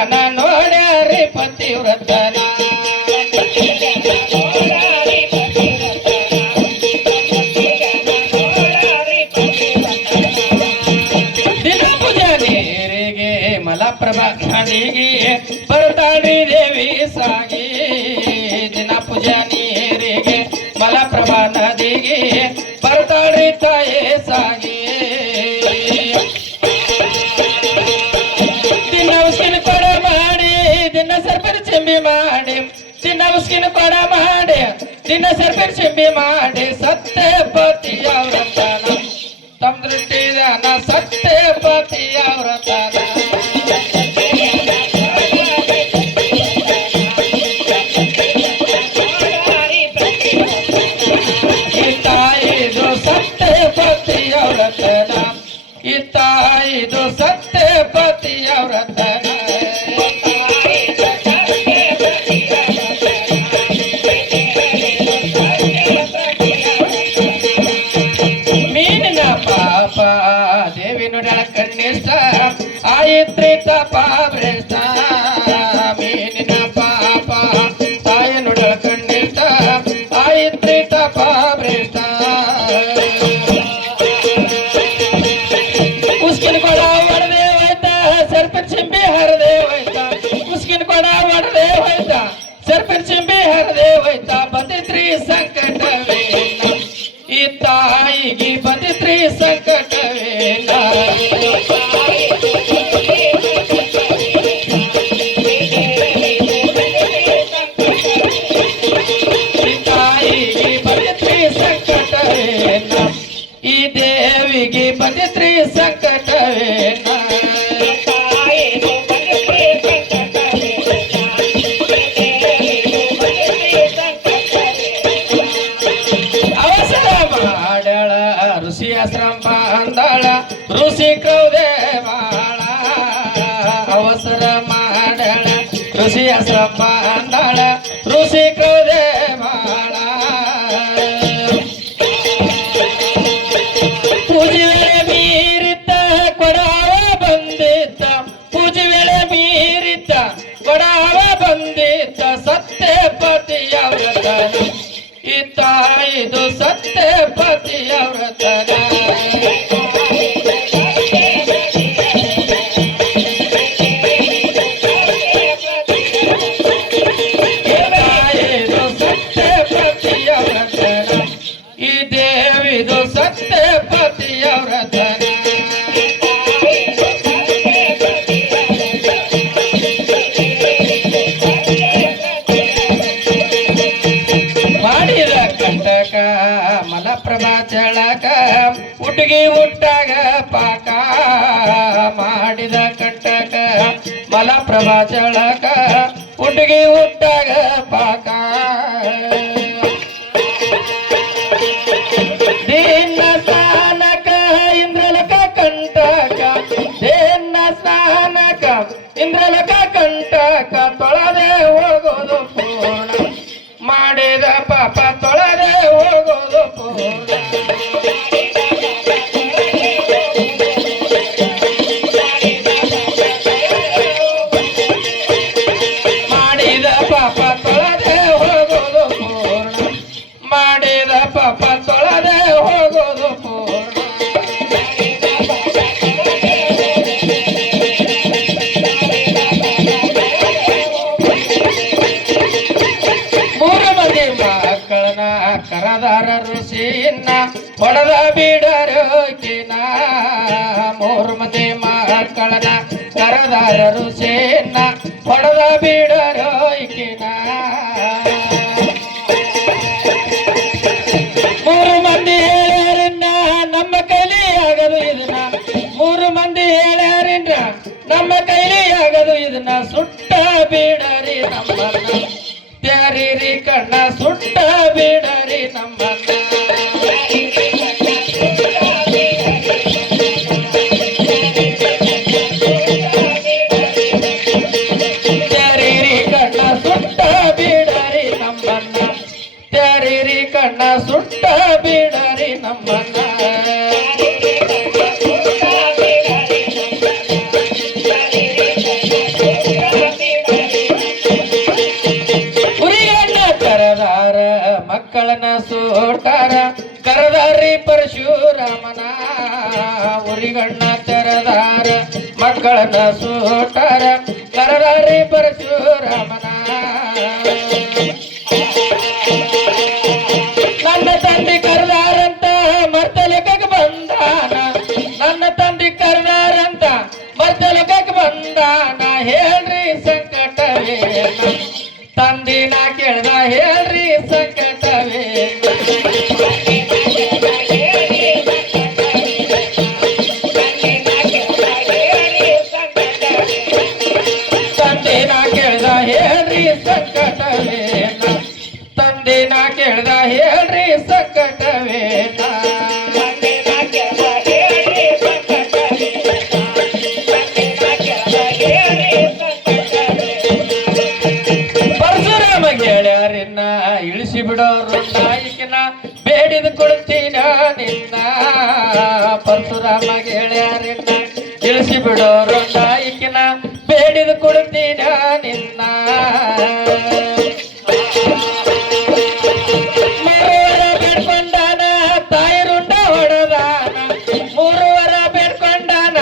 ಜನ ನೋಡ್ಯಾರಿ ಪತಿವ್ರತನ ದಿನ ಪೂಜಾ ನೀರಿಗೆ ಮಲಪ್ರಭಾ ನದಿಗೆ ಬರ್ತಾಳ್ರಿ ದೇವಿ ಸಾಗಿ ದಿನ ಪೂಜಾ ನೀರಿಗೆ ಮಲಪ್ರಭಾ ನದಿಗೆ ಬರ್ತಾಳ್ರಿ ತಾಯೇ ಸಾಗಿ ದಿನ ಉಸ್ಕಿನ ಕೊಡ ಮಾಡಿ ದಿನ ಸರ್ಪರ್ ಚೆಂಬಿ ಮಾಡಿ ದಿನ ಉಸ್ಕಿನ ಕೊಡ ಮಾಡಿ ದಿನ ಸರ್ಪರ್ ಚೆಂಬಿ ಮಾಡಿ ಸತ್ಯಪತಿಯ ವ್ರತನ ತಮ್ಮ ದೃಷ್ಟಿದಾನ ಸತ್ಯಪತಿಯ ವ್ರತನ ಸತ್ಯಪತಿಯ ವ್ರತನ ಇದು ಸತ್ಯಪತಿಯ ವ್ರತನ ಮೀನಿನ ಪಾಪ ದೇವಿ ನುಡಿಯ ಕಣ್ಣಿಷ್ಟ ಆಯಿತ್ರಿತ ಪಾಪ್ರೇಷ್ಟ ಮೀನಿನ ಪಾಪ ತಾಯಿ ನುಡಿಯ ಕಣ್ಣಿಷ್ಟ ಆಯಿತ್ರಿತ ಪಾಪ್ರೇಷ್ಟ ಉಸ್ಕಿನ ಕೊಡ ಒಡದೆ ಹೋಯ್ತಾ ಸರ್ಪನ್ ಚಿಂಬಿ ಹರದೆ ಹೋಯ್ತಾ ಉಸ್ಕಿನ ಕೊಡ ಒಡದೆ ಹೋಯ್ತಾ ಸರ್ಪನ್ ಚಿಂಬಿ ಹರದೆ ಹೋಯ್ತಾ ಬಂದಿತ್ರಿ ಸಂಕಟವೇನ ಈ ತಾಯಿಗೆ ಬಂದಿತ್ರಿ ಸಂಕಟವೇನ ಈ ತಾಯಿಗೆ ಬಂದಿತ್ರಿ ಸಂಕಟವೇನ ಈ ದೇವಿಗೆ ಬಂದಿತ್ರಿ ಸಂಕಟವೇನ ಅವಸರ ಮಾಡಳ ಋಷಿ ಆಶ್ರಮ ಬಂದಳ ಋಷಿ ಕ್ರೌದೆ ಬಾಳ ಅವಸರ ಮಾಡಳ ಋಷಿ ಆಶ್ರಮ ಬಂದಳ ಋಷಿ ಕ್ರೌದೆ ಬಾಳ ಪೂಜೆ ವೇಳೆ ಮೀರಿತ ಕೊಡಾವ ಬಂದಿತ್ತ ಪೂಜೆ ವೇಳೆ ಮೀರಿತ ಕೊಡಾವ ಬಂದಿತ್ತ ಸತ್ಯಪತಿಯ ವ್ರತನ ಇತ್ತ ಇದು ಸತ್ಯಪತಿಯ ವ್ರತನ ಇದು ಸತ್ಯಪತಿಯ ವ್ರತನ ಈ ದೇವಿದು ಸತ್ಯಪತಿಯ ವ್ರತನ ಮಾಡಿದ ಕಂಟಕ ಮಲಪ್ರಭಾ ಚಳಕ ಹುಟ್ಟಿಗೆ ಹುಟ್ಟಾಗ ಪಾಕ ಮಾಡಿದ ಕಂಟಕ ಮಲಪ್ರಭಾ ಚಳಕ ಹುಟ್ಟಿಗೆ ಹುಟ್ಟಾಗ ಪಾಕ ದಿನ ಸ್ನಾನಕ ಇಂದ್ರಲಕ ಕಂಟಕ ದಿನ ಸ್ನಾನಕ ಇಂದ್ರಲಕ ಕಂಟಕ ತೊಳದೆ ಹೋಗೋದು ಪೂರ್ಣ ಮಾಡಿದ ಪಾಪ ತೊಳದೆ ಹೋಗೋದು ಪೂರ್ಣ ಮಾಡಿದ ಪಾಪ ತೊಳದೆ ಹೋಗೋದು ಪೂರ್ಣ ಮಾಡಿದ ಪಾಪ ತೊಳದೆ ಹೋಗೋದು ಪೂರ್ಣ ಮೂರು ಮಂದಿ ಮಕ್ಕಳನ್ನ ಕರದಾರ ಋಷಿಯನ್ನ ಹೊಡೆದ ಬಿಡರೋಕಿನ ಮೂರು ಮಂದಿ ಮಕ್ಕಳನ್ನ ಕರದಾರ ಋಷಿಯನ್ನ ಹೊಡೆದ ಬಿಡರೋಕಿನ ಮೂರು ಮಂದಿ ಹೇಳ್ಯಾರಿನ್ನ ನಮ್ಮ ಕೈಲಿ ಆಗದು ಇದನ್ನ ಮೂರು ಮಂದಿ ಹೇಳ್ಯಾರಿನ್ನ ನಮ್ಮ ಕೈಲಿ ಆಗದು ಇದನ್ನ ಸುಟ್ಟ ಬಿಡರಿ ನಮ್ಮನ್ನ ತ್ಯಾರಿರಿ ಕಣ್ಣ ಸುಟ್ಟ ಬಿಡರಿ ನಮ್ಮನ್ನ ತ್ಯಾರಿರಿ ಕಣ್ಣ ಸುಟ್ಟ ಬಿಡರಿ ನಮ್ಮನ್ನ ತ್ಯಾರಿರಿ ಕಣ್ಣ ಸುಟ್ಟ ಬಿಡರಿ ನಮ್ಮನ್ನ ಕಣ್ಣ ತೆರೆದಾರ ಮಕ್ಕಳನ್ನ ಸೂಟಾರ ಕರದಾರಿ ಪರಶುರಾಮನ ನನ್ನ ತಂದೆ ಕರೆದಾರಂತ ಮರ್ತಲಿಕ್ಕೆ ಬಂದಾನ ನನ್ನ ತಂದೆ ಕರೆದಾರಂತ ಮರ್ತಲಿಕ್ಕೆ ಬಂದಾನ ಹೇಳ್ರಿ ಸಂಕಟವೇನ ತಂದಿನ ಕೇಳ್ದ ಹೇಳ್ರಿ ಸಂಕಟವೇನ ತಂದಿನ ಕೇಳ್ದ ಹೇಳ್ರಿ ಸಂಕಟವೇನ ತಂದಿನ ಕೇಳ್ದ ಹೇಳ್ರಿ ಸಂಕಟವೇನ ಪರಶುರಾಮ ಗೆಳೆಯರನ್ನ ಇಳಿಸಿ ಬಿಡೋರು ನಾಯಕನ ಬೇಡಿದ ಕೊಡ್ತೀನ ನಿನ್ನ ಪರಶುರಾಮ ಗೆಳೆಯರನ್ನ ಇಳಿಸಿ ಬಿಡೋರು ನಾಯಕನ ಬೇಡಿದ ಕೊಡ್ತೀನ ನಿನ್ನ ಮೂರುವರ ಬೇಡ್ಕೊಂಡಾನ ತಾಯಿ ರುಂಡ ಹೊಡೆದಾನ ಮೂರುವರ ಬೇಡ್ಕೊಂಡಾನ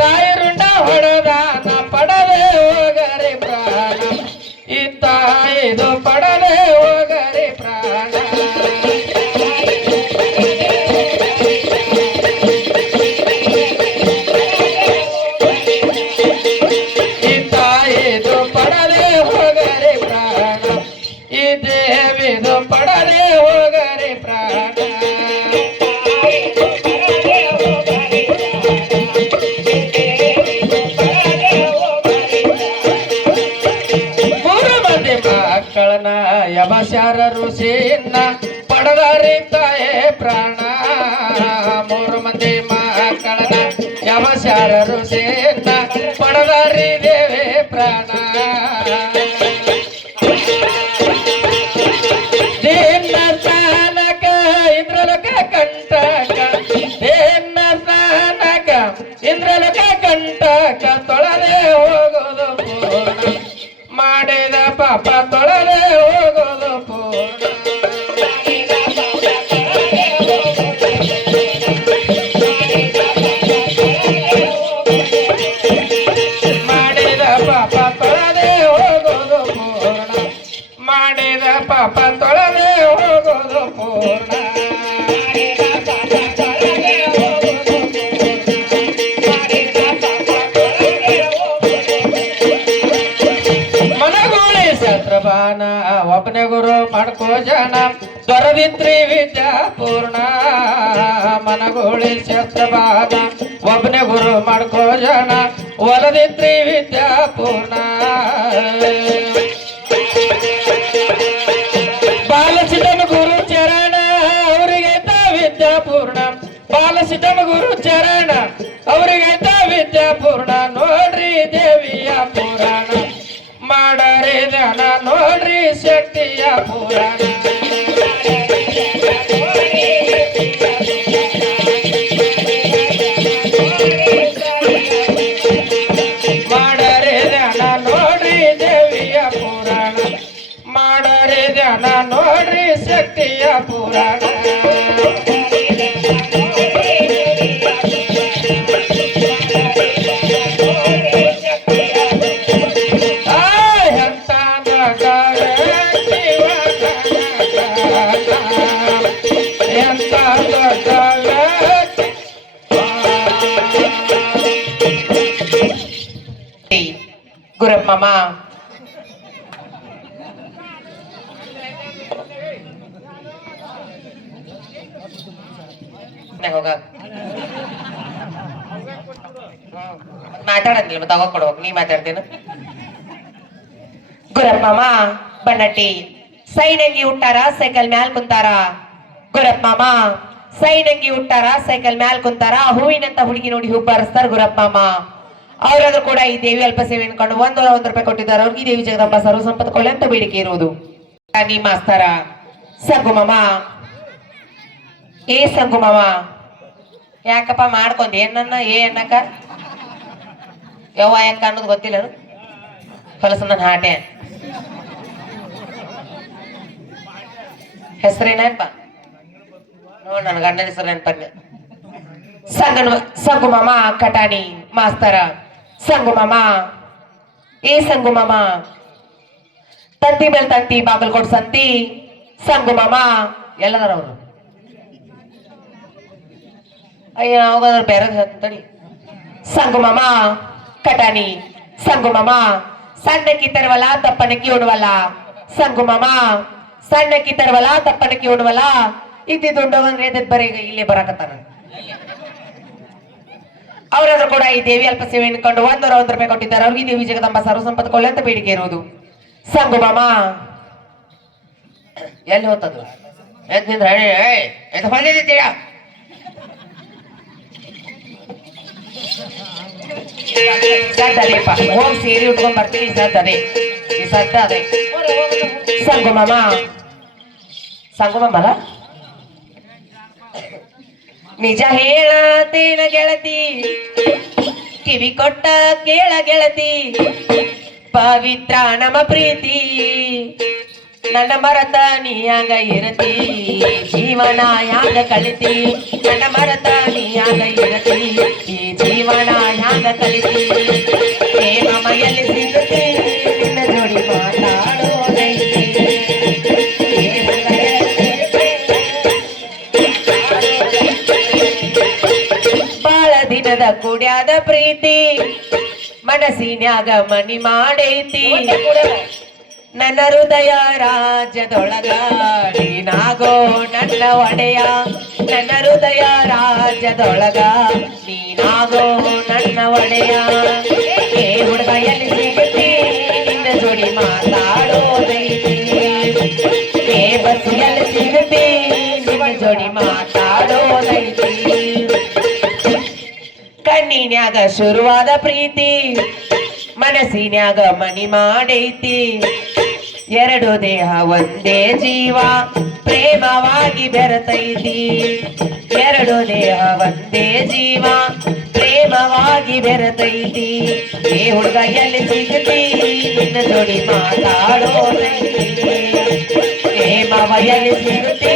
ತಾಯಿ ರುಂಡ ಹೊಡೆದಾನ ಪಡದೆ ಹೋಗರೆ ಪ್ರಾಣ ಈ ತಾಯಿದು ಪಡದೆ ಹೋಗರೆ ಪ್ರಾಣ ಈ ತಾಯಿದು ಪಡದೆ ಹೋಗರೆ ಪ್ರಾಣ ಈ ದೇವಿದು ಪಡದೆ ಹೋಗರೆ ಪ್ರಾಣ ಮೂರು ಮಂದಿ ಮಕ್ಕಳನ್ನ ಯಮಶಾರ ಋಷಿಯನ್ನ ಪಡದಾರಿ ತಾಯೇ ಪ್ರಾಣ ಮೂರು ಮಂದಿ ಮಕ್ಕಳನ್ನ ಯಮಶಾರ ಋಷಿಯನ್ನ ಪಡದಾರಿ ದೇವೇ ಪ್ರಾಣ ದೇನ್ನ ಸ್ನಾನಕ ಇಂದ್ರಲೋಕ ಕಂಟಕ ದೇನ್ನ ಸ್ನಾನಕ ಇಂದ್ರಲೋಕ ಕಂಟಕ ತೊಳೆದೆ ಹೋಗೋದು ಪೂರ್ಣ ಮಾಡಿದ ಪಾಪ ತೊಳೆದೆ ಹೋಗೋದು ಪೂರ್ಣ ಮಾಡಿದ ಪಾಪ ತೊಳೆದೆ ಹೋಗೋದು ಪೂರ್ಣ ಮಾಡಿದ ಪಾಪ ತೊಳೆದೆ ಹೋಗೋದು ಪೂರ್ಣ ಮನಗೋಳಿ ಶಸ್ತ್ರಬಾನ ಒಬ್ಬನೇ ಗುರು ಮಾಡ್ಕೋ ಜನ ದೊರದಿತ್ರಿ ವಿದ್ಯಾ ಪೂರ್ಣ ಮನಗೋಳಿ ಶಸ್ತ್ರಬಾನ ಒಬ್ಬನೇ ಗುರು ಮಾಡ್ಕೋ ಜನ ಒಲದಿತ್ರಿ ವಿದ್ಯಾ ಪೂರ್ಣ ಬಾಲಸಿದ್ಧಮ ಗುರು ಚರಣ ಅವರಿಗೈತ ವಿದ್ಯಾ ಪೂರ್ಣ ಬಾಲಸಿದ್ಧಮ ಗುರು ಚರಣ ಅವರಿಗೈತ ವಿದ್ಯಾ ಪೂರ್ಣ ನೋಡ್ರಿ ದೇವಿಯ ಪುರಾಣ ಮಾಡರಿ ಧ್ಯಾನ ನೋಡ್ರಿ ಶಕ್ತಿಯ ಪುರಾಣ ಮಾಡರಿ ಧ್ಯಾನ ನೋಡ್ರಿ ದೇವಿಯ ಪುರಾಣ ಮಾಡರಿ ಧ್ಯಾನ ನೋಡ್ರಿ ಶಕ್ತಿಯ ಪುರಾಣ ಎಂತ ದೊಡ್ಡ ವ್ಯಕ್ತಿ ಎಂತ ದೊಡ್ಡ ವ್ಯಕ್ತಿ ಗುರಪ್ಪಮ್ಮ ಹೋಗ ಮಾತಾಡಂಗಿಲ್ಲ ಮತ್ತೆ ಅವಾಗ ಕೊಡ್ಬೇಕು ನೀ ಮಾತಾಡ್ತೇನು ಗುರಪ್ಪಮ್ಮ ಬನ್ನಟ್ಟಿ ಸೈನಂಗಿ ಹುಟ್ಟಾರ ಸೈಕಲ್ ಮ್ಯಾಲ್ ಕುಂತಾರ ಗುರಪ್ಪಮ್ಮ ಸೈನಂಗಿ ಹುಟ್ಟಾರ ಸೈಕಲ್ ಮ್ಯಾಲ್ ಕುಂತಾರ ಹೂವಿನಂತ ಹುಡುಗಿ ನೋಡಿ ಹೂ ಬಾರಿಸ್ತಾರ ಗುರಪ್ಪಮ್ಮ ಅವ್ರಾದ್ರೂ ಕೂಡ ಈ ದೇವಿ ಅಲ್ಪ ಸೇವೆ ಅನ್ಕೊಂಡು $1 ರೂಪಾಯಿ ಕೊಟ್ಟಿದ್ದಾರೆ ಅವ್ರಿಗೆ ಈ ದೇವಿ ಜಗದಂಬ ಸರ್ವ ಸಂಪತ್ತು ಕೊಳ್ಳಿ ಅಂತ ಬೇಡಿಕೆ ಇರುವುದು ನೀ ಮಾಸ್ತಾರ ಸಂಗುಮಮ್ಮ ಏ ಸಂಗುಮಮ್ಮ ಯಾಕಪ್ಪ ಮಾಡ್ಕೊಂಡ್ ಏನನ್ನ ಅನ್ನಕ ಯವ್ವ ಯಾಕ ಅನ್ನೋದು ಗೊತ್ತಿಲ್ಲ ಹೊಲಸ ನನ್ನ ಹಾಟೆ ಹೆಸರೇನಪ್ಪ ನೋಡ್ ನನ್ನ ಗಂಡನ ಹೆಸರು ನೆನಪನ್ನೆ ಸಂಗು ಮಾಮ ಕಟಾಣಿ ಮಾಸ್ತರ ಸಂಗು ಮಾಮ ಏ ಸಂಗು ಮಾಮ ತಂತಿ ಮೇಲ್ ತಂತಿ ಬಾಗಲ್ಕೋಟ್ ಸಂತಿ ಸಂಗು ಮಾಮ ಎಲ್ಲದಾರ ಅವರು ಅಯ್ಯ ಹೋಗೋದ್ರ ಬೇರೆ ಹೇಳ್ತಾನೆ ಸಂಗು ಮಾಮ ಕಟಾಣಿ ಸಂಗು ಮಾಮ ಸಣ್ಣಕ್ಕಿ ತರುವಲ್ಲ ದಪ್ಪನಕ್ಕಿ ಉಣವಲ್ಲ ಸಂಗು ಮಾಮ ಸಣ್ಣಕ್ಕಿ ತರುವಲ್ಲ ದಪ್ಪನಕ್ಕಿ ಉಣವಲ್ಲ ಇದ್ದಿದ್ದು ಉಂಡೋಗಂದ್ರೆ ಎದ್ದದ್ ಬರೀ ಇಲ್ಲೇ ಬರಾಕತ್ತಾನ ಅವರಾದ್ರೂ ಕೂಡ ಈ ದೇವಿ ಅಲ್ಪ ಸೇವೆ ಅನ್ಕೊಂಡು 101 ರೂಪಾಯಿ ಕೊಟ್ಟಿದ್ದಾರೆ ಅವ್ರಿಗೆ ದೇವಿ ಜಗದಂಬ ಸರ್ವ ಸಂಪತ್ತು ಕೊಳ್ಳೆ ಅಂತ ಬೇಡಿಕೆ ಇರುವುದು ಸಂಗು ಮಾಮ ಎಲ್ಲಿ ಹೋತದು ಬಂದಿದ್ದೀಯ ಸದ್ದದೇಪ ಹೋಗಿ ಸೇರಿ ಉಟ್ಕೊಂಡ್ ಬರ್ತೀನಿ ಈ ಸದ್ದ ಅದೇ ಸಂಗು ಮಾಮ ಅಲ್ಲ ನಿಜ ಹೇಳತೇನ ಗೆಳತಿ ಕಿವಿ ಕೊಟ್ಟ ಕೇಳ ಗೆಳತಿ ಪವಿತ್ರ ನಮ್ಮ ಪ್ರೀತಿ ನನ್ನ ಮರತ ನೀ ಹಂಗ ಇರತಿ ಜೀವನ ಹ್ಯಾಂಗ ಕಳಿತಿ ನನ್ನ ಮರತ ನೀ ಹಂಗ ಇರತಿ ಈ ಜೀವನ ಹ್ಯಾಂಗ ಕಳಿತಿ ಏ ಮಾಮ ಎಲ್ಲಿ ಸಿಗುತ್ತೆ ನಿನ್ನ ಜೋಡಿ ಮಾತಾಡೋದೈತಿ ಬಾಳ ದಿನದ ಕುಡ್ಯಾದ ಪ್ರೀತಿ ಮನಸ್ಸಿನ್ಯಾಗ ಮನಿ ಮಾಡೈತಿ ನನ್ನ ಹೃದಯ ರಾಜ್ಯದೊಳಗ ನೀನಾಗೋ ನನ್ನ ಒಡೆಯ ನನ್ನ ಹೃದಯ ರಾಜ್ಯದೊಳಗ ನೀನಾಗೋ ನನ್ನ ಒಡೆಯ ಏ ಹುಡುಗ ಎಲ್ಲಿ ಸಿಗುತ್ತಿ ನಿನ್ನ ಜೋಡಿ ಮಾತಾಡೋದೈತಿ ಏ ಬಸ್ ಎಲ್ಲಿ ಸಿಗುತ್ತಿ ನಿನ್ನ ಜೋಡಿ ಮಾತಾಡೋದೈತಿ ಕಣ್ಣಿನ್ಯಾಗ ಶುರುವಾದ ಪ್ರೀತಿ ಮನಸ್ಸಿನ್ಯಾಗ ಮನಿ ಮಾಡೈತಿ ಎರಡು ದೇಹ ಒಂದೇ ಜೀವ ಪ್ರೇಮವಾಗಿ ಬೆರೆತೈತಿ ಎರಡು ದೇಹ ಒಂದೇ ಜೀವ ಪ್ರೇಮವಾಗಿ ಬೆರೆತೈತಿ ಏ ಹುಡುಗ ಎಲ್ಲಿ ಸಿಗುತ್ತಿ ನಿನ್ನ ಜೋಡಿ ಮಾತಾಡೋದೈತಿ ಏ ಮಾವ ಎಲ್ಲಿ ಸಿಗುತ್ತಿ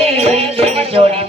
ನಿನ್ನ ಜೋಡಿ